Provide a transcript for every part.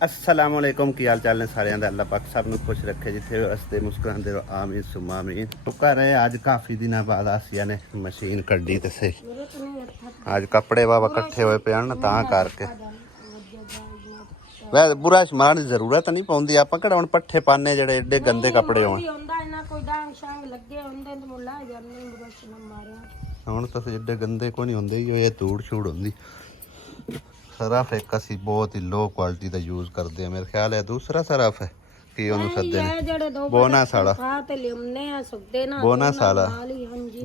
अस्सलाम वालेकुम की हाल चाल ने सारे अल्लाह पाक सब ਨੂੰ खुश रखे जिथे हसते मुस्कुराते रहो आमीन सुम्मा आमीन। शुक्र है आज काफ़ी दिनों बाद आसिया ने मशीन कड्डी ते सही आज कपड़े बाबा इकट्ठे होए पे न तां करके वैसे बुरा शमार की जरूरत नहीं पौंदी आप किहड़ा हुण पट्ठे पाने जेड़े एडे गंदे कपड़े होण हुण तुस एडे गंदे कोई नहीं हुंदे ये धूड़ छूड़ हुंदी। सरफ एक असी बहुत ही लो क्वालिटी का यूज करते हैं मेरे ख्याल है दूसरा सरफ है कि ਉਹਨੂੰ ਸੱਦੇ ਨੇ ਬੋਨਸ ਵਾਲਾ ਬੋਨਸ ਵਾਲਾ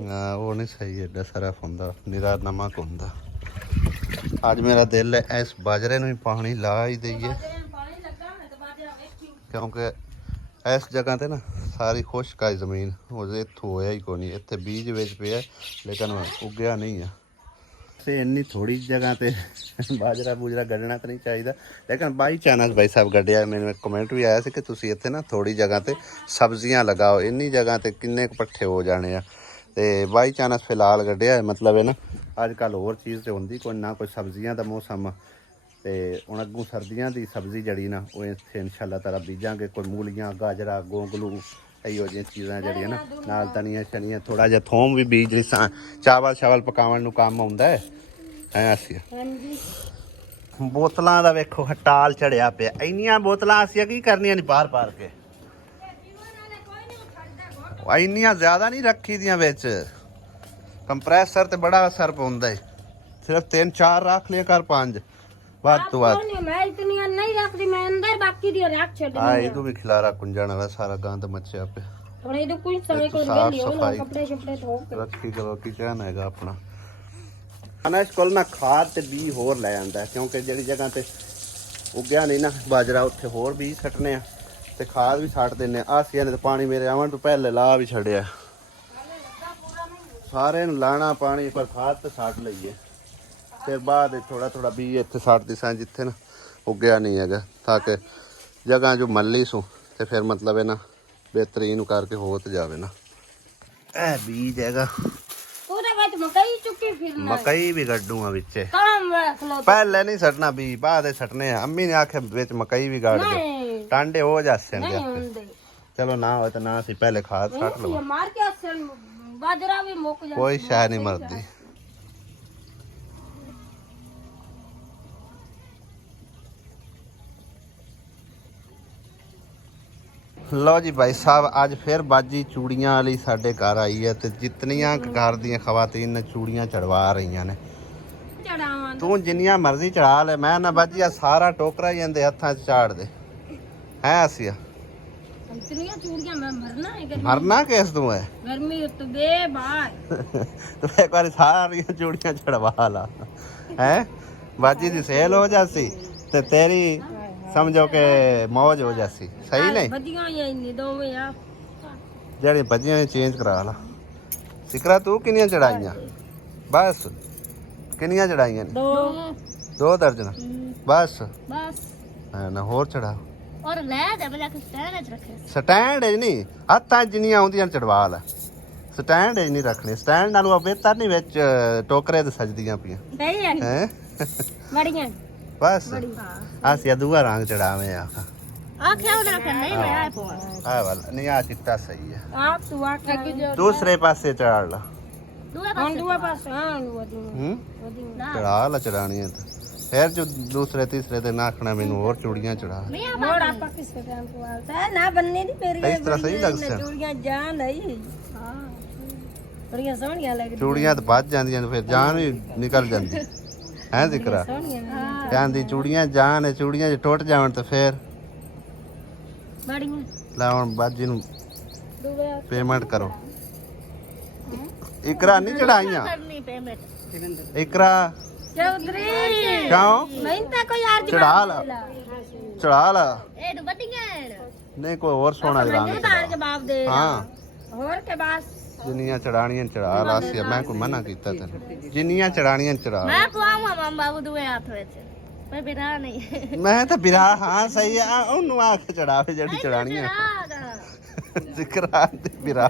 ਹਾਂ ਉਹ ਨਹੀਂ ਸਹੀ ਐਡਾ ਸਰਫ ਹੁੰਦਾ ਨਿਰਾ ਨਮਕ ਹੁੰਦਾ। ਅੱਜ ਮੇਰਾ ਦਿਲ ਹੈ ਇਸ ਬਾਜਰੇ ਨੂੰ ਵੀ ਪਾਣੀ ਲਾ ਹੀ ਦਈਏ ਕਿਉਂਕਿ ਇਸ ਜਗ੍ਹਾ ਤੇ ਨਾ ਸਾਰੀ ਖੁਸ਼ਕ ਹੈ ਜ਼ਮੀਨ ਉਹਦੇ ਇੱਥੋਂ ਹੋਇਆ ਹੀ ਕੋਈ ਨਹੀਂ ਇੱਥੇ ਬੀਜ ਵਿੱਚ ਪਿਆ ਲੇਕਿਨ ਉੱਗਿਆ ਨਹੀਂ ਆ। इन्नी थोड़ी जगह पे बाजरा बूजरा गढ़ना तो नहीं चाहिए लेकिन बाई चांस भाई साहब गढ़िया मैंने कमेंट भी आया कि तुसी इत्थे ना थोड़ी जगह पे सब्जियां लगाओ इन्नी जगह ते किन्ने पट्ठे हो जाने ते बाई चांस फिलहाल गढ़िया मतलब है ना अजकल होर चीज़ तो होंदी कोई ना कोई सब्जियां दा मौसम ते हुण अग्गों सर्दियां दी सब्जी जड़ी ना वो इत्थे इंशाअल्लाह ताला बीजांगे कोई मूलियां गाजरा गोंगलू इहो जिहियां चीज़ां जड़ियां ना नाल धनिया शनिया थोड़ा जिहा थोम भी बीज चावल शावल पकावन नूं काम आउंदा है आसिया। बोतलों का वेखो हटाल चढ़िया पे इन्नियां बोतलां आसिया की करनियां नहीं पार पार के इन्नियां ज्यादा नहीं रखी दियां विच कंप्रेसर ते बड़ा असर पौंदा है सिर्फ 3-4 रख लिया कर 5 ਵੱਧ ਤੋਂ ਵੱਧ ਮੈਂ ਇਤਨੀਆਂ ਨਹੀਂ ਰੱਖਦੀ ਮੈਂ ਅੰਦਰ ਬਾਕੀ ਦੀ ਰੱਖ ਛੱਡਦੀ ਆ ਇਹਦੋਂ ਵੀ ਖਿਲਾਰਾ ਕੁੰਜਣ ਵਾਲਾ ਸਾਰਾ ਗੰਦ ਮੱਚਿਆ ਪਿਆ ਹੁਣ ਇਹਦੇ ਕੋਈ ਸਾਰੇ ਕੋਈ ਵੇਲੀ ਹੋ ਕੱਪੜੇ ਛਪੜੇ ਧੋ ਕੇ ਰੱਖੀ ਕਰੋ ਕੀ ਕਹਿਣਾ ਹੈਗਾ ਆਪਣਾ ਨਾ ਇਸ ਕੋਲ ਨਾ ਖਾਦ ਤੇ ਬੀ ਹੋਰ ਲੈ ਆਂਦਾ ਕਿਉਂਕਿ ਜਿਹੜੀ ਜਗ੍ਹਾ ਤੇ ਉੱਗਿਆ ਨਹੀਂ ਨਾ ਬਾਜਰਾ ਉੱਥੇ ਹੋਰ ਬੀ ਛੱਟਨੇ ਆ ਤੇ ਖਾਦ ਵੀ ਛੱਟ ਦਿੰਨੇ ਆ ਆਸੀਆਂ ਨੇ ਤੇ ਪਾਣੀ ਮੇਰੇ ਆਉਣ ਤੋਂ ਪਹਿਲੇ ਲਾ ਵੀ ਛੱਡਿਆ ਸਾਰੇ ਨੂੰ ਲਾਣਾ ਪਾਣੀ ਪਰ ਖਾਦ ਤੇ ਛੱਟ ਲਈਏ फिर बाद थोड़ा थोड़ा भी इतने साठ दिशा जिथे ना उगया नहीं है ताकि जगह जो मल्ली सू तो फिर मतलब है ना बेहतरीन करके हो तो जाए ना ए बीज है मकई भी गड्डूआ बिच पहले नहीं सटना भी बाद सटने अम्मी ने आखे बिच मकई भी गाड़ दे टांडे हो जाते चलो ना हो तो ना सी पहले खाद सट लो कोई शाय नहीं मरती। लो जी भाई साहब आज फिर बाजी चूड़ियां वाली साडे घर आई है तो जितनियां घर दी खवातीन ने चूड़ियां चढ़वा रही ने तू जिन्नियां मर्जी चढ़ा ले मैं ना बाजी सारा टोकरा ही इहदे हत्थां च चाड़ दे है आसिया मरना किस तू है तो एक बार सारी चूड़ियां चढ़वा ला है बाजी दी सेल हो जासी ते तेरी समझो के मौज हो जासी सही नहीं जड़ी भजियां चेंज करा ला सिकरा तू किनियां चढ़ाइयां बस किनियां चढ़ाइयां 2 दर्जन बस है ना होर चढ़ा और ले दे बजा के स्टैंड च रखे स्टैंड नहीं हत्थां जिन्नियां आउंदियां चढ़वा ला स्टैंड नहीं रखनी स्टैंड नालों बेहतर नहीं विच टोकरे ते सजदियां पियां हैं बड़ियां बस आसिया दूआ रंग चढ़ावे आ क्या ना करना ही मैं आ वाला नहीं आ चिट्टा सही है आप तू आके दूसरे पासे चढ़ा ला दूसरे पासे हां चढ़ा ला चढ़ानी है तो फिर जो दूसरे तीसरे ते नाखना मेनू और चूड़ियां चढ़ा मोड़ आपा किस टाइम को आता है ना बनने दी मेरी इस तरह सही लग से चूड़ियां जान है हां बढ़िया सोहणियां लग चूड़ियां तो बच जांदियां फिर जान भी निकल जांदी है जिक्रा चांदी चूड़ियां जान है चूड़ियां जो टुट जावन तो फिर लावन बाजी नु पेमेंट करो इकरा नहीं चढ़ाइयां इकरा चौधरी क्यों चढ़ा ला नहीं कोई और सोना हाँ जिन्नियां चढ़ानियां चढ़ा ला आसिया मैं कोई मना कीता तेन जिन्नियां चढ़ानियां चढ़ा मैं पवाऊंगा मां बाबू दुए हाथ विच मैं बिरा नहीं मैं तो बिरा हां सही है ओनू आख चढ़ावे जड़ी चढ़ानियां जिकरा दे बिरा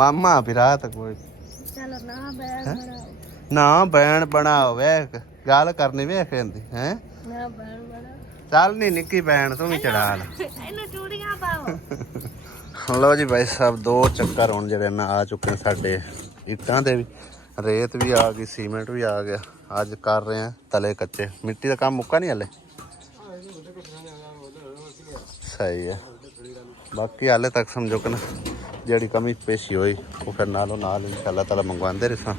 मामा बिरा तो कोई चलो ना बैन बनाओ वे गल करनी वे कहंदी हैं ना बैन बना ਚੱਲ ਨਹੀਂ ਨਿੱਕੀ ਭੈਣ ਤੂੰ ਵੀ ਚੜਾ ਲੈ ਇਹਨੂੰ ਚੂੜੀਆਂ ਪਾਓ। ਲਓ ਜੀ ਭਾਈ ਸਾਹਿਬ 2 ਚੱਕਰ ਹੁਣ ਜਿਹੜੇ ਨਾ ਆ ਚੁੱਕੇ ਨੇ ਸਾਡੇ ਇੱਟਾਂ ਦੇ ਵੀ, ਰੇਤ ਵੀ ਆ ਗਈ, ਸੀਮੈਂਟ ਵੀ ਆ ਗਿਆ। ਅੱਜ ਕਰ ਰਹੇ ਆ ਤਲੇ ਕੱਚੇ, ਮਿੱਟੀ ਦਾ ਕੰਮ ਮੁੱਕਾ ਨਹੀਂ ਹਲੇ। ਸਹੀ ਹੈ, ਬਾਕੀ ਹਾਲੇ ਤੱਕ ਸਮਝੋ ਕਿ ਨਾ ਜਿਹੜੀ ਕਮੀ ਪੇਸ਼ੀ ਹੋਈ ਉਹ ਫਿਰ ਨਾਲੋਂ ਨਾਲ ਇਨਸ਼ਾਅੱਲਾ ਤਾਲਾ ਮੰਗਵਾਉਂਦੇ ਰਸਾਂ।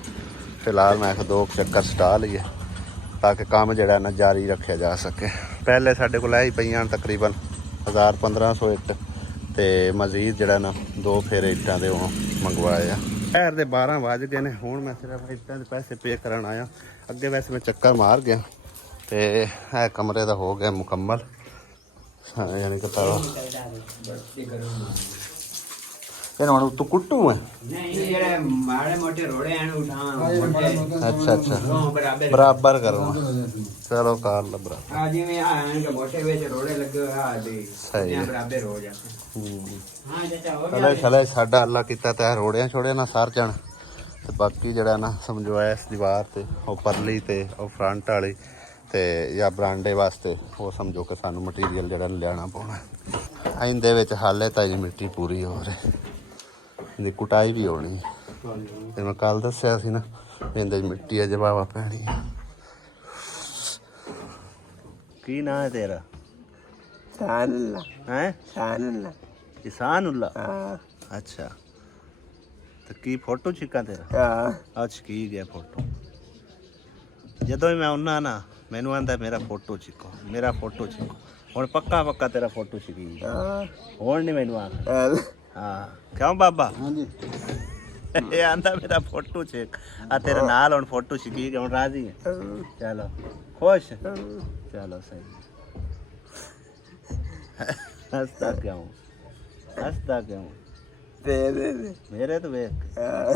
ਫਿਲਹਾਲ ਮੈਂ 2 ਚੱਕਰ ਸਟਾ ਲਈਏ ਤਾਂ ਕਿ ਕੰਮ ਜਿਹੜਾ ਨਾ ਜਾਰੀ ਰੱਖਿਆ ਜਾ ਸਕੇ। ਪਹਿਲੇ ਸਾਡੇ ਕੋਲ ਇਹ ਹੀ ਪਈਆਂ ਤਕਰੀਬਨ 1000-1500 ਇੱਟ, ਤੇ ਮਜ਼ੀਦ ਜਿਹੜਾ ਨਾ 2 ਫੇਰੇ ਇੱਟਾਂ ਦੇ ਉਹ ਮੰਗਵਾਏ ਆ। ਸ਼ਹਿਰ ਦੇ 12 ਵੱਜ ਗਏ ਨੇ, ਹੁਣ ਮੈਂ ਸਿਰਫ ਇੱਟਾਂ ਦੇ ਪੈਸੇ ਪੇ ਕਰਨ ਆਇਆ। ਅੱਗੇ ਵੈਸੇ ਮੈਂ ਚੱਕਰ ਮਾਰ ਗਿਆ ਤੇ ਇਹ ਕਮਰੇ ਦਾ ਹੋ ਗਿਆ ਮੁਕੰਮਲ। ਯਾਨੀ ਕਿ ਤਾਲਾ ਇਹਨਾਂ ਨੂੰ ਤੂੰ ਕੁੱਟੂ ਹੈ ਨਹੀਂ ਜਿਹੜੇ ਮਾੜੇ ਮੋਟੇ ਰੋੜੇ ਆਣ ਉਠਾਂ ਅੱਛਾ ਅੱਛਾ ਬਰਾਬਰ ਕਰੋ। ਚਲੋ ਕਰ ਲ ਬਰਾਬਰ ਆ ਜਿਵੇਂ ਆਣ ਕੇ ਮੋਟੇ ਵਿੱਚ ਰੋੜੇ ਲੱਗੇ ਹੋਏ ਆ ਦੇ ਸਹੀ ਹੈ। ਬਰਾਬਰ ਹੋ ਜਾਂਦੇ। ਹਾਂ ਚਾਚਾ ਹੋ ਚਲੇ ਚਲੇ ਸਾਡਾ ਅੱਲਾ ਕੀਤਾ ਤਾਂ ਰੋੜਿਆਂ ਛੋੜਿਆਂ ਨਾਲ ਸਰ ਜਾਣ। ਤੇ ਬਾਕੀ ਜਿਹੜਾ ਨਾ ਸਮਝੋ ਇਸ ਦੀਵਾਰ ਤੇ ਉਹ ਪਰਲੀ ਤੇ ਉਹ ਫਰੰਟ ਵਾਲੀ ਤੇ ਜਾਂ ਬਰਾਂਡੇ ਵਾਸਤੇ ਉਹ ਸਮਝੋ ਕਿ ਸਾਨੂੰ ਮਟੀਰੀਅਲ ਜਿਹੜਾ ਲਿਆਉਣਾ ਪਾਉਣਾ। ਇਹਦੇ ਵਿੱਚ ਹਾਲੇ ਤਾਂ ਜੀ ਮਿੱਟੀ ਪੂਰੀ ਹੋ ਰਹੀ, ਇਹਦੀ ਕੁਟਾਈ ਵੀ ਹੋਣੀ। ਤੇ ਮੈਂ ਕੱਲ ਦੱਸਿਆ ਸੀ ਨਾ ਇਹਦੇ ਮਿੱਟੀ ਅਜੇ ਵਾਵਾ ਪੈਣੀ। ਕੀ ਨਾਂ ਹੈ ਤੇਰਾ? ਸਾਨੁੱਲਾ ਹੈ ਸਾਨੁੱਲਾ ਇਸਾਨੁੱਲਾ। ਅੱਛਾ, ਤੇ ਕੀ ਫੋਟੋ ਛਿੱਕਾ ਤੇਰਾ? ਹਾਂ ਅੱਜ ਕੀ ਗਿਆ ਫੋਟੋ? ਜਦੋਂ ਵੀ ਮੈਂ ਆਉਣਾ ਨਾ ਮੈਨੂੰ ਆਂਦਾ ਮੇਰਾ ਫੋਟੋ ਛਿੱਕੋ, ਮੇਰਾ ਫੋਟੋ ਛਿੱਕੋ। ਹੁਣ ਪੱਕਾ ਪੱਕਾ ਤੇਰਾ ਫੋਟੋ ਛਿੱਕੀ ਹੁਣ ਨਹੀਂ ਮੈਨੂੰ ਆਂਦਾ। ਹਾਂ ਕਿਉਂ ਬਾਬਾ? ਹਾਂਜੀ ਇਹ ਆਂਦਾ ਮੇਰਾ ਫੋਟੋ ਛਿੱਕ ਆ ਤੇਰੇ ਨਾਲ ਹੁਣ ਫੋਟੋ ਛਿੱਕੀ ਹੁਣ ਰਾਜ਼ੀ ਹੈ? ਚਲੋ ਖੁਸ਼? ਚਲੋ ਸਹੀ। ਹੱਸਦਾ ਕਿਉਂ? ਹੱਸਦਾ ਕਿਉਂ? ਮੇਰੇ ਤੋਂ ਵੇਖ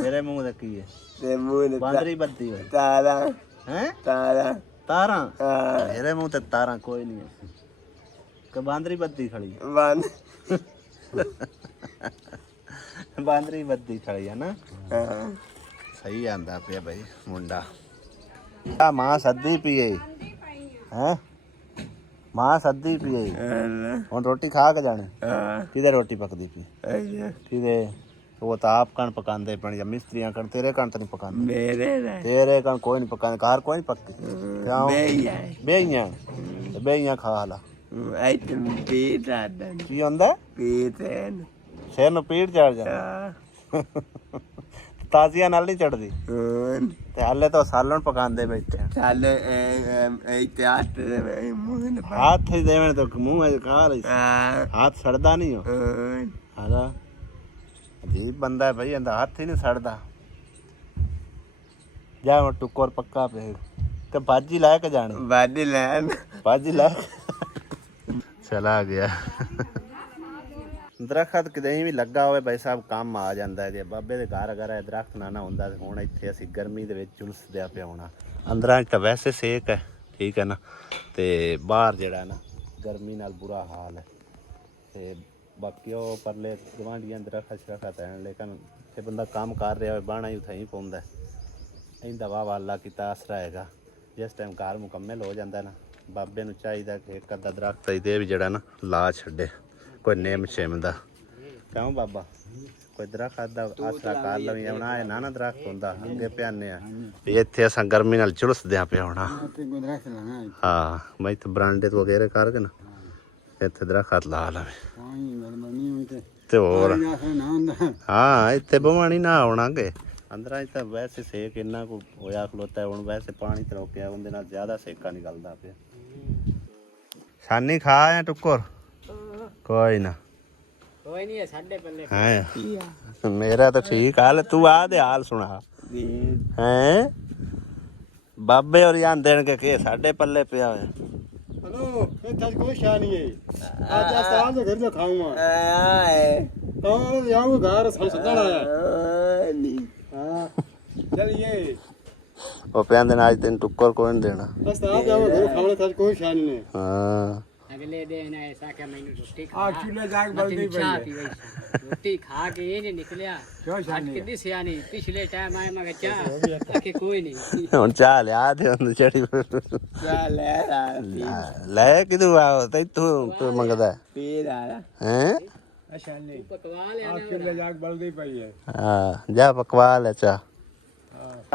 ਮੇਰੇ ਮੂੰਹ ਦਾ ਕੀ ਹੈ? ਤੇ ਮੂੰਹ ਬਾਂਦਰੀ ਬੱਤੀ ਹੋਈ ਤਾਰਾ ਹੈ? ਤਾਰਾ ਤਾਰਾਂ? ਮੇਰੇ ਮੂੰਹ ਤੇ ਤਾਰਾਂ ਕੋਈ ਨਹੀਂ ਹੈ ਕਿ ਬਾਂਦਰੀ ਬੱਤੀ ਖੜੀ ਹੈ? ਬੰਦ ਬਾਂਦਰੀ ਬੱਤੀ ਖੜੀ ਹੈ ਨਾ। ਹਾਂ ਸਹੀ ਆਂਦਾ ਪਿਆ ਭਾਈ ਮੁੰਡਾ। ਆ ਮਾਂ ਸੱਦੀ ਪੀਏ ਹੈ, ਮਾਂ ਸੱਦੀ ਪੀਏ। ਹੁਣ ਰੋਟੀ ਖਾ ਕੇ ਜਾਣੇ? ਕਿਹਦੇ ਰੋਟੀ ਪੱਕਦੀ ਪਈ? ਕਿਹਦੇ? ਉਹ ਤਾਂ ਆਪ ਕਣ ਪਕਾਉਂਦੇ ਪਣ ਜਾਂ ਮਿਸਤਰੀਆਂ ਕਣ? ਤੇਰੇ ਕਣ ਤਾਂ ਨਹੀਂ ਪਕਾਉਂਦੇ? ਮੇਰੇ ਤੇਰੇ ਕਣ ਕੋਈ ਨਹੀਂ ਪਕਾਉਂਦੇ, ਘਰ ਕੋਈ ਨਹੀਂ ਪੱਕਦੀ ਕਿਉਂ? ਬੇਈਆਂ ਬੇਈਆਂ ਖਾ ਲਾ। ਆਈਟਮ ਪੀਟ ਆਂਦਾ ਕੀ ਹੁੰਦਾ? ਪੀਟ ਸਿਰ ਨੂੰ ਪੀੜ ਚੜ ਜਾਂਦਾ। ਤਾਜ਼ੀਆਂ ਨਾਲ ਨਹੀਂ ਚੜਦੀ ਤੇ ਹਾਲੇ ਤਾਂ ਸਾਲਣ ਪਕਾਉਂਦੇ ਬੈਠੇ। ਚੱਲ ਇਤਿਹਾਸ ਮੂੰਹ ਹੱਥ ਹੀ ਦੇਵਣ ਤਾਂ ਮੂੰਹ ਚ ਖਾ ਰਹੀ ਹੱਥ ਸੜਦਾ ਨਹੀਂ ਹੋ ਹਾਂ। ਅਜੀਬ ਬੰਦਾ ਹੈ ਭਾਈ, ਇਹਦਾ ਹੱਥ ਹੀ ਨਹੀਂ ਸੜਦਾ। ਜਾ ਮੈਂ ਟੁੱਕਰ ਪੱਕਾ ਪੇ ਤੇ ਬਾਜੀ ਲੈ ਕੇ ਜਾਣੀ। ਬਾਦੀ ਲੈਣ ਬਾਜੀ ਲੈ ਚਲਾ ਗਿਆ। ਦਰਖਤ ਕਿਤੇ ਵੀ ਲੱਗਾ ਹੋਵੇ ਭਾਈ ਸਾਹਿਬ ਕੰਮ ਆ ਜਾਂਦਾ ਹੈ। ਜੇ ਬਾਬੇ ਦੇ ਘਰ ਅਗਰ ਇਹ ਦਰਖਤ ਨਾ ਹੁੰਦਾ ਤੇ ਹੁਣ ਇੱਥੇ ਅਸੀਂ ਗਰਮੀ ਦੇ ਵਿੱਚ ਝੁਲਸਦਿਆ ਪਿਆ ਹੋਣਾ। ਅੰਦਰਾਂ 'ਚ ਤਾਂ ਵੈਸੇ ਸੇਕ ਹੈ, ਠੀਕ ਹੈ ਨਾ, ਤੇ ਬਾਹਰ ਜਿਹੜਾ ਨਾ ਗਰਮੀ ਨਾਲ ਬੁਰਾ ਹਾਲ ਹੈ। ਤੇ ਬਾਕੀ ਉਹ ਪਰਲੇ ਗਵਾਂਢੀਆਂ ਦਰਖਤ ਹੈ, ਲੇਕਿਨ ਜੇ ਬੰਦਾ ਕੰਮ ਕਰ ਰਿਹਾ ਹੋਵੇ ਬਾਣਾ ਹੀ ਉੱਥੇ ਹੀ ਪਾਉਂਦਾ। ਇਹਦਾ ਵਾਹ ਅੱਲਾ ਕੀਤਾ ਆਸਰਾ ਹੈਗਾ। ਜਿਸ ਟਾਈਮ ਘਰ ਮੁਕੰਮਲ ਹੋ ਜਾਂਦਾ ਨਾ ਬਾਬੇ ਨੂੰ ਚਾਹੀਦਾ ਕਿ ਇੱਕ ਅੱਧਾ ਦਰਖਤ ਇਹਦੇ ਵੀ ਜਿਹੜਾ ਨਾ ਲਾ ਛੱਡੇ, ਕੋਈ ਨੇਮ ਛੇਮ ਦਾ। ਕਿਉਂ ਬਾਬਾ? ਕੋਈ ਦਰਖਤ ਦਾ ਆਸਰਾ ਕਰ ਲਵੀਂ। ਆਉਣਾ ਇਹ ਨਾ ਦਰਖਤ ਹੁੰਦਾ ਅੱਗੇ ਪਿਆਨੇ ਆ ਵੀ ਇੱਥੇ ਅਸਾਂ ਗਰਮੀ ਨਾਲ ਝੁਲਸਦਿਆਂ ਪਿਆ ਹੋਣਾ। ਹਾਂ ਮੈਂ ਇੱਥੇ ਬਰਾਂਡੇ ਤੋਂ ਵਗੈਰੇ ਕਰਕੇ ਨਾ ਇੱਥੇ ਦਰਖਤ ਲਾ ਲਵੇ ਤੇ ਹੋਰ। ਹਾਂ ਇੱਥੇ ਬਵਾਣੀ ਨਾ ਆਉਣਾਗੇ ਅੰਦਰਾਂ 'ਚ ਤਾਂ ਵੈਸੇ ਸੇਕ ਇੰਨਾ ਕੁ ਹੋਇਆ ਖਲੋਤਾ। ਹੁਣ ਵੈਸੇ ਪਾਣੀ ਤੇ ਰੋਕਿਆ ਉਹਦੇ ਨਾਲ ਜ਼ਿਆਦਾ ਸੇਕਾ ਨਿਕਲਦਾ ਪਿਆ। ਸਾਨੀ ਖਾ ਆਇਆ ਟੁੱਕਰ? ਕੋਈ ਨਾ ਕੋਈ ਨਹੀਂ ਸਾਡੇ ਪੱਲੇ ਹੈ ਮੇਰਾ ਤਾਂ ਠੀਕ ਹਾਲ। ਤੂੰ ਆ ਦੇ ਹਾਲ ਸੁਣਾ ਹੈ। ਬਾਬੇ ਔਰ ਜਾਂ ਦੇਣਗੇ ਕਿ ਸਾਡੇ ਪੱਲੇ ਪਿਆ ਹੋਇਆ। हेलो ये तज कोई शान नहीं है आज आज घर जो खाऊंगा तो यहाँ घर संसदन आया हां चलिए ਉਹ ਪਿਆਂਦੇ ਨੇ ਅੱਜ ਤੈਨੂੰ ਟੁੱਕਰ ਕੋਈ ਨਹੀਂ ਦੇਣਾ। बस आज जाओ घर खाने तज कोई शान नहीं है ਹਾਂ अगले दिन ऐसा क्या मैंने रोटी आ खा चूल्हे जाग बलदी पई चाह है पी वही रोटी खा के ये नहीं निकलिया क्यों शानी है? कितनी सियानी पिछले टाइम आए मगर चाह के कोई नहीं ਹੁਣ ਚਾਹ ਲਿਆ ਤੇ ਉਹਨੂੰ ਚੜੀ ਚੱਲ ਲੈ ਕਿਦੋਂ ਆਓ ਤੂੰ ਮੰਗਦਾ ਪੀਰ ਆ ਹੈ शानी पकवा ले आ चूल्हे जाग बलदी पई है ਹਾਂ ਜਾ ਪਕਵਾ ਲੈ ਚਾਹ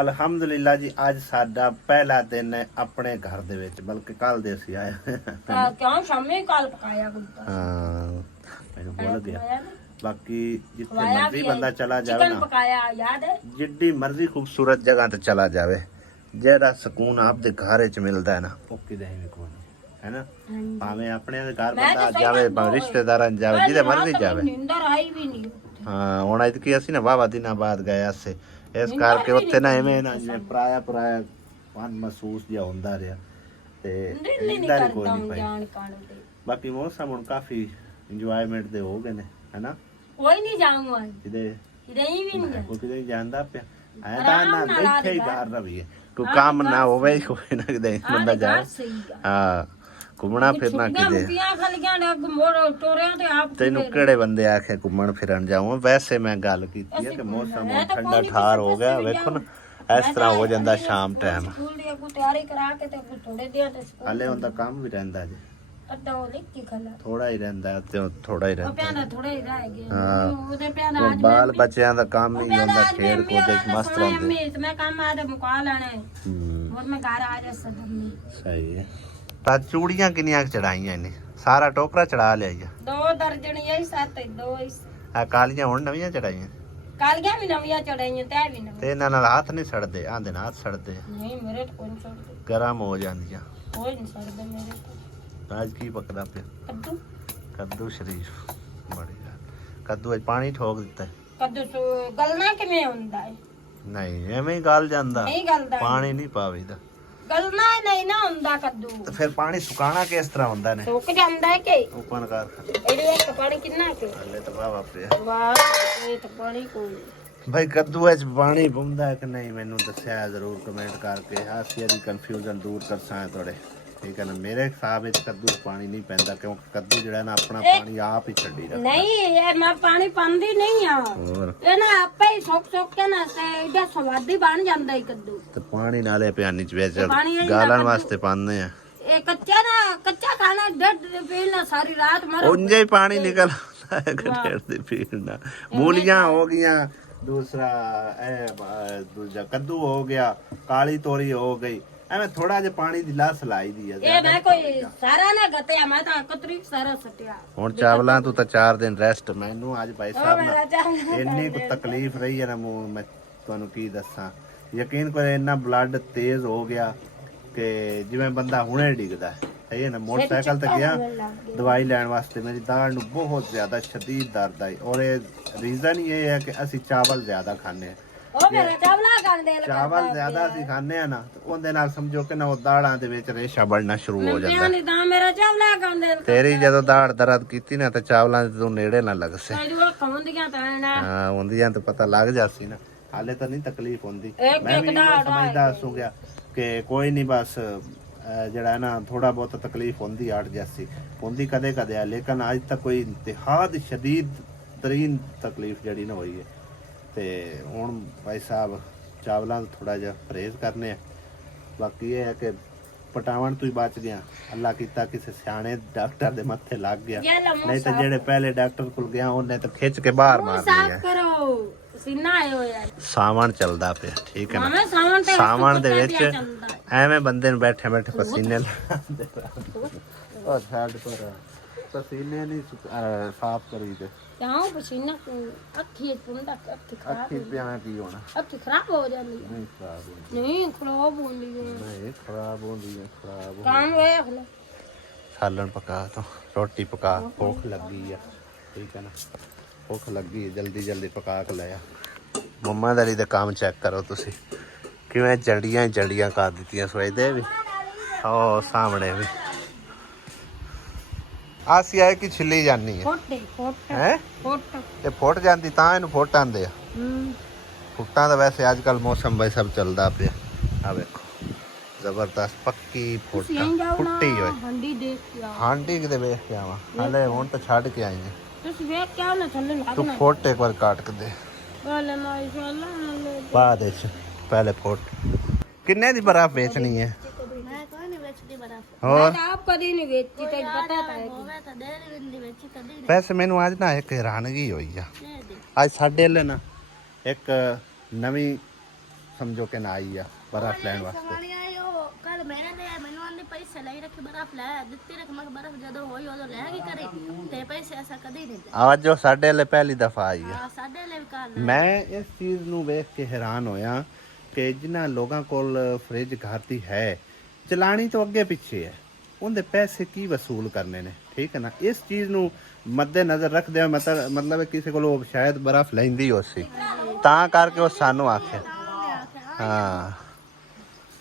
ਅਲਹਮਦੁਲਿਲਾ ਜੀ ਅੱਜ ਸਾਡਾ ਪਹਿਲਾ ਦਿਨ ਹੈ ਆਪਣੇ ਘਰ ਦੇ ਵਿੱਚ ਬਲਕਿ ਕੱਲ ਦੇ ਅਸੀਂ ਆਏ ਕਿਉਂ ਸ਼ਾਮੇ ਕਾਲ ਪਕਾਇਆ ਗੁੱਤਾ ਹਾਂ ਮੈਨੂੰ ਭੁੱਲ ਗਿਆ ਬਾਕੀ ਜਿੱਥੇ ਖਵਾਇਆ ਮਰਜ਼ੀ ਵੀ ਬੰਦਾ ਚਲਾ ਜਾਵੇ ਚਿਕਨ ਨਾ ਪਕਾਇਆ ਯਾਦ ਹੈ ਜਿੱਡੀ ਮਰਜ਼ੀ ਖੂਬਸੂਰਤ ਜਗ੍ਹਾ ਤੇ ਚਲਾ ਜਾਵੇ ਜਿਹੜਾ ਸਕੂਨ ਆਪਦੇ ਘਰ ਵਿੱਚ ਮਿਲਦਾ ਹੈ ਨਾ ਉਹ ਕਿਤੇ ਵੀ ਕੋਈ ਨਹੀਂ ਹੈ ਨਾ ਭਾਵੇਂ ਆਪਣੇ ਦੇ ਘਰ ਬੰਦਾ ਜਾਵੇ ਭਾਵੇਂ ਰਿਸ਼ਤੇਦਾਰਾਂ ਜਾਵੇ ਜਿਹਦੇ ਮਰਜ਼ੀ ਜਾਵੇ ਨਿੰਦਰ ਆਈ ਵੀ ਨਹੀਂ ਹਾਂ ਹੁਣ ਇਤਕੀ ਅਸੀਂ ਨਾ ਵਾਵਾ ਦਿਨਾਂ ਬਾਅਦ ਗਏ ਆਸੇ ਇਸ ਕਰਕੇ ਉੱਥੇ ਨਾ ਐਵੇਂ ਨਾ ਜਿਵੇਂ ਪਰਾਇਆ ਪਨ ਮਹਿਸੂਸ ਜਿਹਾ ਹੁੰਦਾ ਰਿਹਾ ਤੇ ਇੰਦਾ ਕੋਈ ਨਹੀਂ ਪਈ ਜਾਣ ਕਾਣ ਤੇ ਬਾਕੀ ਮੌਸਮ ਹੁਣ ਕਾਫੀ ਇੰਜੋਇਮੈਂਟ ਦੇ ਹੋ ਗਏ ਨੇ ਹੈਨਾ ਕੋਈ ਨਹੀਂ ਜਾਊਂਗਾ ਜਿਹਦੇ ਰਹੀ ਵੀ ਨਹੀਂ ਕੋਈ ਕਿਤੇ ਜਾਂਦਾ ਪਿਆ ਐ ਤਾਂ ਨਾ ਬੈਠੇ ਹੀ ਘਰ ਰਹੀਏ ਕੋਈ ਕੰਮ ਨਾ ਹੋਵੇ ਕੋਈ ਨਾ ਕਿਤੇ ਬੰਦਾ ਜਾਵੇ ਹਾਂ ਘੁੰਮਣਾ ਫਿਰਨਾ ਕਿਤੇ ਮੁੱਕੀਆਂ ਖਲੀਆਂ ਨੇ ਮੋੜ ਟੋਰਿਆਂ ਤੇ ਆਪ ਤੈਨੂੰ ਕਿਹੜੇ ਬੰਦੇ ਆਖੇ ਘੁੰਮਣ ਫਿਰਨ ਜਾਵਾਂ ਵੈਸੇ ਮੈਂ ਗੱਲ ਕੀਤੀ ਹੈ ਕਿ ਮੌਸਮ ਹੁਣ ਠੰਡਾ ਠਾਰ ਹੋ ਗਿਆ ਵੇਖੋ ਨਾ ਇਸ ਤਰ੍ਹਾਂ ਹੋ ਜਾਂਦਾ ਸ਼ਾਮ ਟਾਈਮ ਸਕੂਲ ਦੀ ਕੋ ਤਿਆਰੀ ਕਰਾ ਕੇ ਤੇ ਥੋੜੇ ਦਿਨ ਤੇ ਸਕੂਲ ਹਲੇ ਹੁੰਦਾ ਕੰਮ ਵੀ ਰਹਿੰਦਾ ਜੀ ਅੱਡਾ ਉਹ ਲਿਖ ਕੇ ਖਲਾ ਥੋੜਾ ਹੀ ਰਹਿੰਦਾ ਤੇ ਥੋੜਾ ਹੀ ਉਹ ਰਹਿੰਦਾ ਪਿਆਣਾ ਥੋੜਾ ਹੀ ਰਹਿ ਗਿਆ ਹਾਂ। ਉਹਦੇ ਪਿਆਣਾ ਹੁਣ ਅੱਜ ਬਾਲ ਬੱਚਿਆਂ ਦਾ ਕੰਮ ਹੀ ਹੁੰਦਾ ਖੇਡ ਕੂਦ ਵਿੱਚ ਮਸਤ ਰਹਿੰਦੇ ਮੈਂ ਮੈਂ ਕੰਮ ਆ ਤੇ ਮੁਕਾ ਲੈਣਾ ਹੈ। ਹੂੰ ਹੋਰ ਮੈਂ ਘਰ ਆ ਜਾ ਸਦਮੀ ਸਹੀ ਹੈ ਤਾਂ ਚੂੜੀਆਂ ਕਿੰਨੀਆਂ ਚੜਾਈਆਂ ਨੇ ਸਾਰਾ ਟੋਕਰਾ ਚੜਾ ਲਿਆ ਜੀ 2 ਦਰਜਨ ਇਹ 7 2 ਆ ਕਾਲੀਆਂ ਹੁਣ ਨਵੀਆਂ ਚੜਾਈਆਂ ਕਾਲੀਆਂ ਵੀ ਨਵੀਆਂ ਚੜਾਈਆਂ ਤੇ ਵੀ ਨਵੀਆਂ ਤੇ ਇਹਨਾਂ ਨਾਲ ਹੱਥ ਨਹੀਂ ਸੜਦੇ ਆਂਦੇ ਨਾਲ ਹੱਥ ਸੜਦੇ ਨਹੀਂ ਮੇਰੇ ਤੋਂ ਕੋਈ ਨਹੀਂ ਛੱਡਦੇ ਗਰਮ ਹੋ ਜਾਂਦੀਆਂ ਕੋਈ ਨਹੀਂ ਛੱਡਦੇ ਮੇਰੇ ਤੋਂ ਤਾਂ ਅੱਜ ਕੀ ਪੱਕਦਾ ਪਿਆ ਕੱਦੂ ਕੱਦੂ ਸ਼ਰੀਫ ਬੜੀ ਗੱਲ ਕੱਦੂ ਵਿੱਚ ਪਾਣੀ ਠੋਕ ਦਿੱਤਾ ਹੈ। ਕੱਦੂ ਗਲਣਾ ਕਿਵੇਂ ਹੁੰਦਾ ਹੈ ਨਹੀਂ ਐਵੇਂ ਹੀ ਗਲ ਜਾਂਦਾ ਨਹੀਂ ਗਲਦਾ ਪਾਣੀ ਨਹੀਂ ਪਾਵੀਦਾ ਗਲਣਾ ਨਹੀਂ ਨਾ ਹੁੰਦਾ ਕੱਦੂ ਤੇ ਫਿਰ ਪਾਣੀ ਸੁਕਾਣਾ ਕਿਸ ਤਰ੍ਹਾਂ ਹੁੰਦਾ ਨੇ ਸੁੱਕ ਜਾਂਦਾ ਹੈ ਕਿ ਓਪਨ ਕਰ ਇਹਦੇ ਵਿੱਚ ਪਾਣੀ ਕਿੰਨਾ ਕਿ ਹਲੇ ਤਾਂ ਵਾਹ ਪਿਆ ਵਾਹ ਇਹ ਤਾਂ ਪਾਣੀ ਕੋਈ ਭਾਈ ਕੱਦੂ ਵਿੱਚ ਪਾਣੀ ਪਾਉਂਦਾ ਹੈ ਕਿ ਨਹੀਂ ਮੈਨੂੰ ਦੱਸਿਆ ਜ਼ਰੂਰ ਕਮੈਂਟ ਕਰਕੇ ਹਾਸੀ ਦੀ ਕਨਫਿਊਜ਼ਨ ਦੂਰ ਕਰਸਾਂ ਤੁਹਾਡੇ ਠੀਕ ਹੈ ਨਾ ਮੇਰੇ ਹਿਸਾਬ ਵਿੱਚ ਕੱਦੂ 'ਚ ਪਾਣੀ ਨਹੀਂ ਪੈਂਦਾ ਕਿਉਂਕਿ ਕੱਦੂ ਜਿਹੜਾ ਨਾ ਆਪਣਾ ਪਾਣੀ ਆਪ ਹੀ ਛੱਡੀ ਰੱਖਦਾ ਨਹੀਂ ਇਹ ਮੈਂ ਪਾਣੀ ਪਾਉਂਦੀ ਨਹੀਂ ਆ ਹੋਰ ਇਹ ਨਾ ਆਪੇ ਹੀ ਸੁੱਕ ਕੇ ਨਾ ਤੇ ਇਹਦਾ ਸਵਾਦੀ ਬਣ ਜਾਂਦਾ ਹੈ ਕੱਦੂ ਤੇ ਪਾਣੀ ਨਾਲੇ ਪਿਆਨੀ ਚ ਵਿੱਚ ਪਾਣੀ ਇਹਦਾ ਗਾਲਣ ਕੱਦੂ। ਵਾਸਤੇ ਪਾਉਂਦੇ ਆ ਇਹ ਕੱਚਾ ਖਾਣਾ ਡੱਡ ਪੀਣਾ ਸਾਰੀ ਰਾਤ ਮਰ ਉਂਝੇ ਹੀ ਪਾਣੀ ਨਿਕਲ ਆਉਂਦਾ ਹੈ ਗੰਢੇੜ ਦੇ ਪੀਣਾ ਮੂਲੀਆਂ ਹੋ ਗਈਆਂ ਦੂਸਰਾ ਦੂਜਾ ਕੱਦੂ ਹੋ ਗਿਆ ਕਾਲੀ ਤੋਰੀ ਹੋ ਗਈ ਐਵੇਂ ਥੋੜਾ ਜਿਹਾ ਪਾਣੀ ਦੀ ਲਾਸ ਲਾਈ ਦੀ ਆ ਇਹ ਮੈਂ ਕੋਈ ਸਾਰਾ ਨਾ ਗਤਿਆ ਮੈਂ ਤਾਂ ਕਤਰੀ ਸਾਰਾ ਸਟਿਆ ਹੁਣ ਚਾਵਲਾਂ ਤੂੰ ਤਾਂ 4 ਦਿਨ ਰੈਸਟ ਮੈਨੂੰ ਅੱਜ ਭਾਈ ਸਾਹਿਬ ਮੇਰਾ ਨਾਲ ਚਾਹ ਇੰਨੀ ਕੁ ਤਕਲੀਫ ਰਹੀ ਹੈ ਨਾ ਮੈਂ ਤੁਹਾਨੂੰ ਕੀ ਦੱਸਾਂ ਯਕੀਨ ਕਰੋ ਇੰਨਾ ਬਲੱਡ ਤੇਜ਼ ਹੋ ਗਿਆ ਕਿ ਜਿਵੇਂ ਬੰਦਾ ਹੁਣੇ ਡਿੱਗਦਾ ਹੈ ਸਹੀ ਹੈ ਨਾ ਮੋਟਰਸਾਈਕਲ ਤੇ ਗਿਆ ਦਵਾਈ ਲੈਣ ਵਾਸਤੇ ਮੇਰੀ ਦਾੜ ਨੂੰ ਬਹੁਤ ਜ਼ਿਆਦਾ ਸ਼ਦੀਦ ਦਰਦ ਆਈ ਔਰ ਇਹ ਰੀਜ਼ਨ ਹੀ ਇਹ ਹੈ ਕਿ ਅਸੀਂ ਚਾਵਲ ਜ਼ਿਆਦਾ ਖਾਂਦੇ ਹਾਂ ਉਹ ਮੇਰਾ ਚਾਵਲਾ ਗੰਦੇ ਚਾਵਲ ਜ਼ਿਆਦਾ ਅਸੀਂ ਖਾਂਦੇ ਆ ਨਾ ਤੇ ਉਹਦੇ ਨਾਲ ਸਮਝੋ ਕਿ ਨਾ ਉਹ ਦਾੜਾਂ ਦੇ ਵਿੱਚ ਰੇਸ਼ਾ ਬਣਨਾ ਸ਼ੁਰੂ ਹੋ ਜਾਂਦਾ ਨਹੀਂ ਤਾਂ ਮੇਰਾ ਚਾਵਲਾ ਗੰਦੇ ਤੇਰੀ ਜਦੋਂ ਦਾੜ ਦਰਦ ਕੀਤੀ ਨਾ ਤੇ ਚਾਵਲਾਂ ਦੇ ਤੂੰ ਨੇੜੇ ਨਾ ਲੱਗ ਸੇ ਮੈਨੂੰ ਖਵੰਦੀਆਂ ਤਾਂ ਨਾ ਹਾਂ ਹੁੰਦੀਆਂ ਤਾਂ ਪਤਾ ਲੱਗ ਜਾਸੀ ਨਾ ਹਾਲੇ ਤਾਂ ਨਹੀਂ ਤਕਲੀਫ ਹੁੰਦੀ ਇੱਕ ਮੈਂ ਵੀ ਇੱਕ ਦਾੜ ਸਮਝਦਾ ਸੋ ਗਿਆ ਕਿ ਕੋਈ ਨਹੀਂ ਬਸ ਜਿਹੜਾ ਨਾ ਥੋੜਾ ਬਹੁਤ ਤਕਲੀਫ ਹੁੰਦੀ ਅੜ ਜਾਸੀ ਹੁੰਦੀ ਕਦੇ ਕਦੇ ਆ ਲੇਕਿਨ ਅੱਜ ਤੱਕ ਕੋਈ ਇੰਤਹਾਦ ਸ਼ਦੀਦ ਤਰੀਨ ਤਕਲੀਫ ਜਿਹੜੀ ਨਾ ਹੋਈ ਹੈ ਤੇ ਹੁਣ ਭਾਈ ਸਾਹਿਬ ਚਾਵਲਾਂ ਥੋੜਾ ਜਿਹਾ ਪਰਹੇਜ਼ ਕਰਨੇ ਆ ਬਾਕੀ ਇਹ ਹੈ ਕਿ ਪਟਾਵਣ ਤੋਂ ਹੀ ਬਚ ਗਿਆ ਅੱਲਾ ਕੀਤਾ ਕਿਸੇ ਸਿਆਣੇ ਡਾਕਟਰ ਦੇ ਮੱਥੇ ਲੱਗ ਗਿਆ ਨਹੀਂ ਤਾਂ ਜਿਹੜੇ ਪਹਿਲੇ ਡਾਕਟਰ ਕੋਲ ਗਿਆ ਉਹਨੇ ਤਾਂ ਖਿੱਚ ਕੇ ਬਾਹਰ ਮਾਰ ਸਾਫ ਦਿਆ ਕਰੋ ਪਸੀਨਾ ਆਇਓ ਯਾਰ ਸਾਵਣ ਚੱਲਦਾ ਪਿਆ ਠੀਕ ਹੈ ਨਾ ਮਾਮੇ ਸਾਵਣ ਤੇ ਸਾਵਣ ਦੇ ਵਿੱਚ ਚੱਲਦਾ ਐਵੇਂ ਬੰਦੇ ਨੂੰ ਬੈਠੇ ਬੈਠੇ ਪਸੀਨੇ ਲਾਉਂਦੇ ਉਹ ਛੱਡ ਪਰ ਪਸੀਨੇ ਨਹੀਂ ਸਾਫ਼ ਕਰੀਦੇ ਕਿਉਂ ਪਸੀਨਾ ਅੱਖੀ ਪੁੰਡਾ ਅੱਖੀ ਖਰਾਬ ਅੱਖੀ ਪਿਆਣਾ ਕੀ ਹੋਣਾ ਅੱਖੀ ਖਰਾਬ ਹੋ ਜਾਂਦੀ ਹੈ ਨਹੀਂ ਖਰਾਬ ਹੁੰਦੀ ਨਹੀਂ ਖਰਾਬ ਹੁੰਦੀ ਹੈ ਨਹੀਂ ਖਰਾਬ ਹੁੰਦੀ ਹੈ ਖਰਾਬ ਕੰਮ ਵੇਖ ਲੈ ਸਾਲਣ ਪਕਾ ਤੋ ਰੋਟੀ ਪਕਾ ਭੁੱਖ ਲੱਗੀ ਆ ਠੀਕ ਹੈ ਨਾ ਭੁੱਖ ਲੱਗੀ ਜਲਦੀ ਜਲਦੀ ਪਕਾ ਕੇ ਲਿਆ ਮੰਮਾ ਦਾ ਦਾ ਕੰਮ ਚੈੱਕ ਕਰੋ ਤੁਸੀਂ ਕਿਵੇਂ ਜੜੀਆਂ ਕਰ ਦਿੱਤੀਆਂ ਸੋਚਦੇ ਵੀ ਉਹ ਸਾਹਮਣੇ ਵੀ ਆਸੀ ਆਏ ਕਿ ਛਿੱਲੀ ਜਾਨੀ ਹੈ ਫੋਟ ਹੈ ਫੋਟ ਇਹ ਫੁੱਟ ਜਾਂਦੀ ਤਾਂ ਇਹਨੂੰ ਫੁੱਟ ਆਂਦੇ ਆ ਫੁੱਟਾਂ ਦਾ ਵੈਸੇ ਅੱਜ ਕੱਲ ਮੌਸਮ ਬਈ ਸਭ ਚੱਲਦਾ ਪਿਆ ਆ ਵੇਖੋ ਜ਼ਬਰਦਸਤ ਪੱਕੀ ਤੁਸੀਂ ਫੋਟਾ ਐਂ ਜਾਓ ਨਾ ਫੁੱਟੀ ਹੋਈ ਹੰਡੀ ਦੇਖ ਕੇ ਆਓ ਹਾਂਡੀ ਕਿਤੇ ਵੇਖ ਕੇ ਆਵਾਂ ਹਲੇ ਹੁਣ ਤਾਂ ਛੱਡ ਕੇ ਆਈ ਹਾਂ ਤੁਸੀਂ ਵੇਖ ਕੇ ਆਓ ਨਾ ਥੱਲੇ ਤੂੰ ਲੱਗਣਾ ਫੋਟ ਇੱਕ ਵਾਰ ਕਾਟ ਕੇ ਦੇ ਵਾਲੇ ਮਾਸ਼ਾਅੱਲਾ ਬਾਅਦ ਵਿੱਚ ਪਹਿਲੇ ਫੋਟ ਕਿੰਨੇ ਦੀ ਬਰਫ਼ ਵੇਚਣੀ ਹੈ ਮੈਂ ਕੋਈ ਨਹੀਂ ਵੇਚਦੀ ਬਰਫ ਹੋਰ ਤਾਂ ਆਪ ਕਦੀ ਨਹੀਂ ਵੇਚੀ ਤੈਨੂੰ ਪਤਾ ਤਾਂ ਹੈ ਹੋਵੇ ਤਾਂ ਡੇਰੀ ਵਿੰਦੀ ਵਿੱਚ ਕਦੀ ਨਹੀਂ ਵੈਸੇ ਮੈਨੂੰ ਅੱਜ ਨਾ ਇੱਕ ਹੈਰਾਨਗੀ ਹੋਈ ਆ ਦੇ ਦੇ ਅੱਜ ਸਾਡੇ ਲਈ ਨਾ ਇੱਕ ਨਵੀਂ ਸਮਝੋ ਕਿ ਨਾ ਆਈ ਆ ਬਰਫ਼ ਲੈਣ ਵਾਸਤੇ ਸਮਾਣੀ ਆਇਓ ਕੱਲ ਮੈਨੇ ਦੇ ਮੈਨੂੰ ਆਂਦੇ ਪੈਸੇ ਲਈ ਰੱਖੇ ਬਰਫ ਲੈ ਦਿੱਤੀ ਰੱਖ ਮੈਂ ਬਰਫ ਜਦੋਂ ਹੋਈ ਉਦੋਂ ਲੈ ਕੇ ਕਰੀ ਤੇ ਪੈਸੇ ਐਸਾ ਕਦੀ ਨਹੀਂ ਦੇ ਅੱਜ ਉਹ ਸਾਡੇ ਲਈ ਪਹਿਲੀ ਦਫਾ ਆਈ ਆ ਆ ਸਾਡੇ ਲਈ ਵੀ ਕਰ ਮੈਂ ਇਸ ਚੀਜ਼ ਨੂੰ ਵੇਖ ਕੇ ਹੈਰਾਨ ਹੋਇਆ ਕਿ ਜਿਨ੍ਹਾਂ ਲੋਕਾਂ ਕੋਲ ਫ੍ਰਿਜ ਘਰ ਦੀ ਹੈ ਚਲਾਣੀ ਤੋਂ ਅੱਗੇ ਪਿੱਛੇ ਹੈ ਉਹਦੇ ਪੈਸੇ ਕੀ ਵਸੂਲ ਕਰਨੇ ਨੇ ਠੀਕ ਹੈ ਨਾ ਇਸ ਚੀਜ਼ ਨੂੰ ਮੱਦੇ ਨਜ਼ਰ ਰੱਖਦੇ ਹੋਏ ਮਤਲਬ ਕਿਸੇ ਕੋਲ ਉਹ ਸ਼ਾਇਦ ਬਰਫ਼ ਲੈਂਦੀ ਹੋ ਸੀ ਤਾਂ ਕਰਕੇ ਉਹ ਸਾਨੂੰ ਆਖਿਆ ਹਾਂ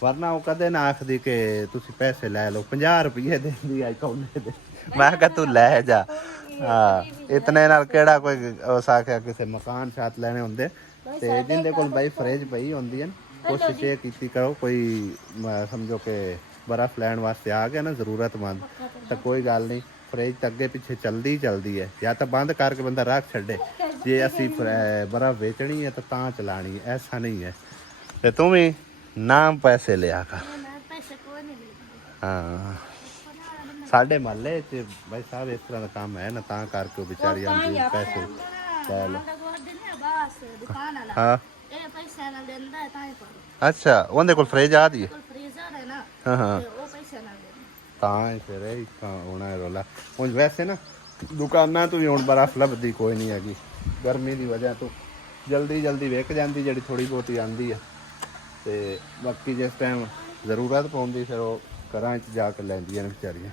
ਵਰਨਾ ਉਹ ਕਦੇ ਨਾ ਆਖਦੀ ਕਿ ਤੁਸੀਂ ਪੈਸੇ ਲੈ ਲਓ 50 ਰੁਪਏ ਦਿੰਦੀ ਆ ਕੌਣੇ ਦੇ ਮੈਂ ਕਿਹਾ ਤੂੰ ਲੈ ਜਾ ਹਾਂ ਇਤਨੇ ਨਾਲ ਕਿਹੜਾ ਕੋਈ ਉਸ ਆਖਿਆ ਕਿਸੇ ਮਕਾਨ ਛਾਤ ਲੈਣੇ ਹੁੰਦੇ ਤੇ ਜਿੰਦੇ ਕੋਲ ਬਾਈ ਫ੍ਰਿਜ ਪਈ ਹੁੰਦੀ ਹੈ ਕੋਸ਼ਿਸ਼ ਇਹ ਕੀਤੀ ਕਰੋ ਕੋਈ ਸਮਝੋ ਕਿ ਬਰਫ਼ ਲੈਣ ਵਾਸਤੇ ਆ ਗਿਆ ਨਾ ਜ਼ਰੂਰਤਮੰਦ ਤਾਂ ਕੋਈ ਗੱਲ ਨਹੀਂ ਫ੍ਰਿਜ ਤਾਂ ਅੱਗੇ ਪਿੱਛੇ ਚਲਦੀ ਹੈ ਜਾਂ ਤਾਂ ਬੰਦ ਕਰਕੇ ਬੰਦਾ ਰੱਖ ਛੱਡੇ ਜੇ ਅਸੀਂ ਬਰਫ਼ ਵੇਚਣੀ ਹੈ ਤਾਂ ਚਲਾਣੀ ਹੈ ਐਸਾ ਨਹੀਂ ਹੈ ਤੇ ਤੂੰ ਵੀ ਨਾਮ ਪੈਸੇ ਲਿਆ ਕਰ ਮੈਂ ਪੈਸੇ ਕੋਈ ਨਹੀਂ ਲੈਂਦੀ ਹਾਂ ਸਾਡੇ ਮਹੱਲੇ 'ਚ ਬਾਈ ਸਾਹਿਬ ਇਸ ਤਰ੍ਹਾਂ ਦਾ ਕੰਮ ਹੈ ਨਾ ਤਾਂ ਕਰਕੇ ਉਹ ਵਿਚਾਰੀ ਆਉਂਦੀ ਪੈਸੇ ਲੈ ਲਓ ਸਾਡਾ ਕੋਲ ਦਿੰਨੇ ਬਾਸ ਦੁਕਾਨ ਵਾਲਾ ਹਾਂ ਇਹ ਪੈਸੇ ਨਾਲ ਦਿੰਦਾ ਹੈ ਤਾਂ ਹੀ ਪਾਓ ਅੱਛਾ ਉਹਦੇ ਕੋਲ ਫ੍ਰਿਜ ਆ ਦੀ ਹੈ ਕੋਲ ਫ੍ਰੀਜ਼ਰ ਹੈ ਨਾ ਹਾਂ ਹਾਂ ਤੇ ਉਹ ਪੈਸੇ ਨਾਲ ਦਿੰਦਾ ਤਾਂ ਹੀ ਫਿਰ ਇਹ ਹੋਣਾ ਰੋਲਾ ਹੁਣ ਵੈਸੇ ਨਾ ਦੁਕਾਨਾਂ ਤੋਂ ਵੀ ਹੁਣ ਬਰਫ਼ ਲੱਭਦੀ ਕੋਈ ਨਹੀਂ ਹੈਗੀ ਗਰਮੀ ਦੀ ਵਜ੍ਹਾ ਤੋਂ ਜਲਦੀ ਵਿਕ ਜਾਂਦੀ ਜਿਹੜੀ ਥੋੜੀ ਬਹੁਤੀ ਆਂਦੀ ਆ ਤੇ ਬਾਕੀ ਜਿਸ ਟਾਈਮ ਜ਼ਰੂਰਤ ਪਉਂਦੀ ਫਿਰ ਉਹ ਘਰਾਂ 'ਚ ਜਾ ਕੇ ਲੈਂਦੀਆਂ ਨੇ ਵਿਚਾਰੀਆਂ